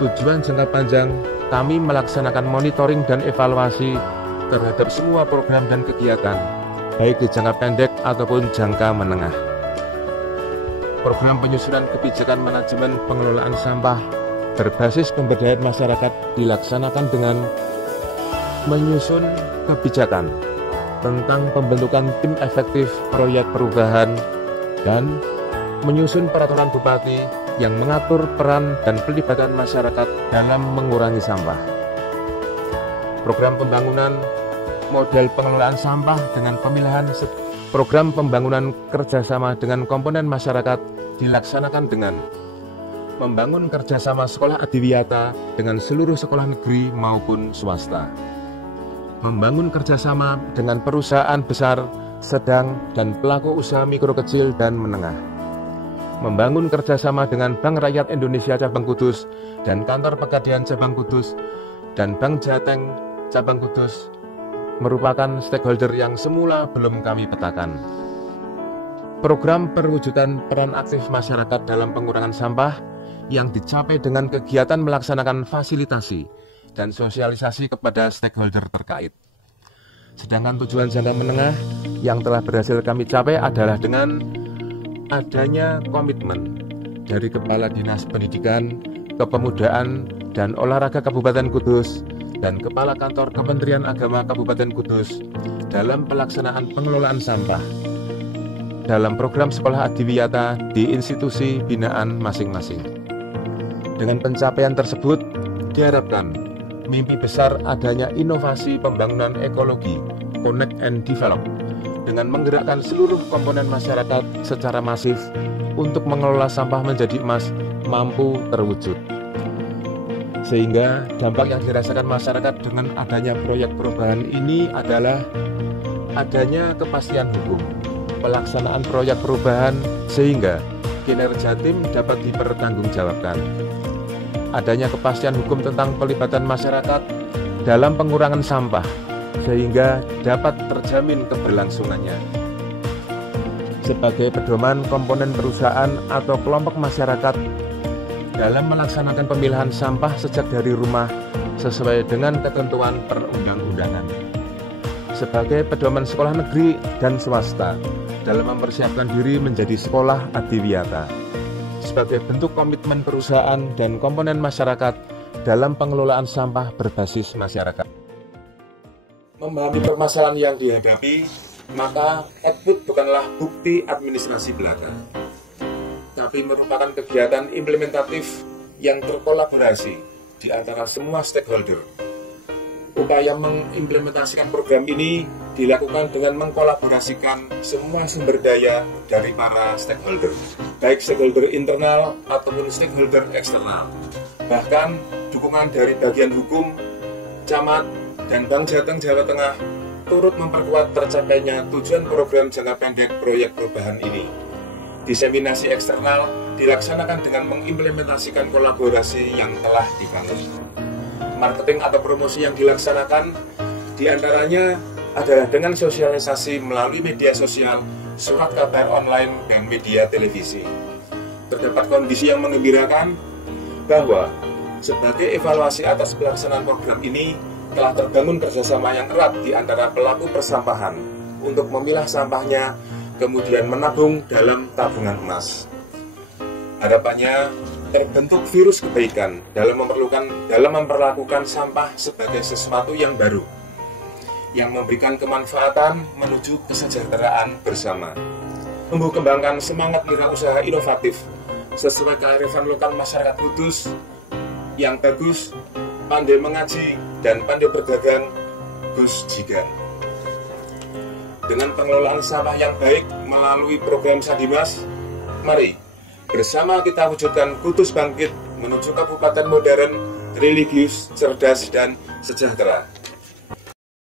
tujuan jangka panjang, kami melaksanakan monitoring dan evaluasi terhadap semua program dan kegiatan, baik di jangka pendek ataupun jangka menengah. Program penyusunan kebijakan manajemen pengelolaan sampah berbasis pemberdayaan masyarakat dilaksanakan dengan menyusun kebijakan tentang pembentukan tim efektif proyek perubahan dan menyusun peraturan bupati yang mengatur peran dan pelibatan masyarakat dalam mengurangi sampah. Program pembangunan model pengelolaan sampah dengan pemilihan program pembangunan kerjasama dengan komponen masyarakat dilaksanakan dengan membangun kerjasama sekolah adiwiyata dengan seluruh sekolah negeri maupun swasta, membangun kerjasama dengan perusahaan besar, sedang, dan pelaku usaha mikro kecil dan menengah, membangun kerjasama dengan Bank Rakyat Indonesia Cabang Kudus dan Kantor Pegadaian Cabang Kudus dan Bank Jateng Cabang Kudus merupakan stakeholder yang semula belum kami petakan. Program perwujudan peran aktif masyarakat dalam pengurangan sampah yang dicapai dengan kegiatan melaksanakan fasilitasi dan sosialisasi kepada stakeholder terkait. Sedangkan tujuan jangka menengah yang telah berhasil kami capai adalah dengan adanya komitmen dari Kepala Dinas Pendidikan, Kepemudaan, dan Olahraga Kabupaten Kudus dan Kepala Kantor Kementerian Agama Kabupaten Kudus dalam pelaksanaan pengelolaan sampah dalam program sekolah adiwiyata di institusi binaan masing-masing. Dengan pencapaian tersebut, diharapkan mimpi besar adanya inovasi pembangunan ekologi, Connect and Develop, dengan menggerakkan seluruh komponen masyarakat secara masif untuk mengelola sampah menjadi emas mampu terwujud. Sehingga dampak yang dirasakan masyarakat dengan adanya proyek perubahan ini adalah adanya kepastian hukum, pelaksanaan proyek perubahan sehingga kinerja tim dapat dipertanggungjawabkan. Adanya kepastian hukum tentang pelibatan masyarakat dalam pengurangan sampah sehingga dapat terjamin keberlangsungannya. Sebagai pedoman komponen perusahaan atau kelompok masyarakat dalam melaksanakan pemilahan sampah sejak dari rumah sesuai dengan ketentuan perundang-undangan. Sebagai pedoman sekolah negeri dan swasta dalam mempersiapkan diri menjadi sekolah adiwiyata. Sebagai bentuk komitmen perusahaan dan komponen masyarakat dalam pengelolaan sampah berbasis masyarakat. Memahami permasalahan yang dihadapi, maka output bukanlah bukti administrasi belaka, tapi merupakan kegiatan implementatif yang terkolaborasi di antara semua stakeholder. Upaya mengimplementasikan program ini dilakukan dengan mengkolaborasikan semua sumber daya dari para stakeholder, baik stakeholder internal ataupun stakeholder eksternal. Bahkan dukungan dari bagian hukum, camat, dan Bank Jateng Jawa Tengah turut memperkuat tercapainya tujuan program jangka pendek proyek perubahan ini. Diseminasi eksternal dilaksanakan dengan mengimplementasikan kolaborasi yang telah dibangun. Marketing atau promosi yang dilaksanakan diantaranya adalah dengan sosialisasi melalui media sosial, surat kabar online, dan media televisi. Terdapat kondisi yang menggembirakan bahwa sebagai evaluasi atas pelaksanaan program ini telah terbangun kerjasama yang erat di antara pelaku persampahan untuk memilah sampahnya, kemudian menabung dalam tabungan emas. Harapannya terbentuk virus kebaikan dalam memperlakukan sampah sebagai sesuatu yang baru, yang memberikan kemanfaatan menuju kesejahteraan bersama. Tumbuh kembangkan semangat wirausaha inovatif sesuai kearifan lokal masyarakat Kudus yang bagus, pandai mengaji, dan pandai berdagang, Gus Jigan. Dengan pengelolaan sampah yang baik melalui program Sadimas, mari bersama kita wujudkan Kudus bangkit menuju kabupaten modern, religius, cerdas, dan sejahtera.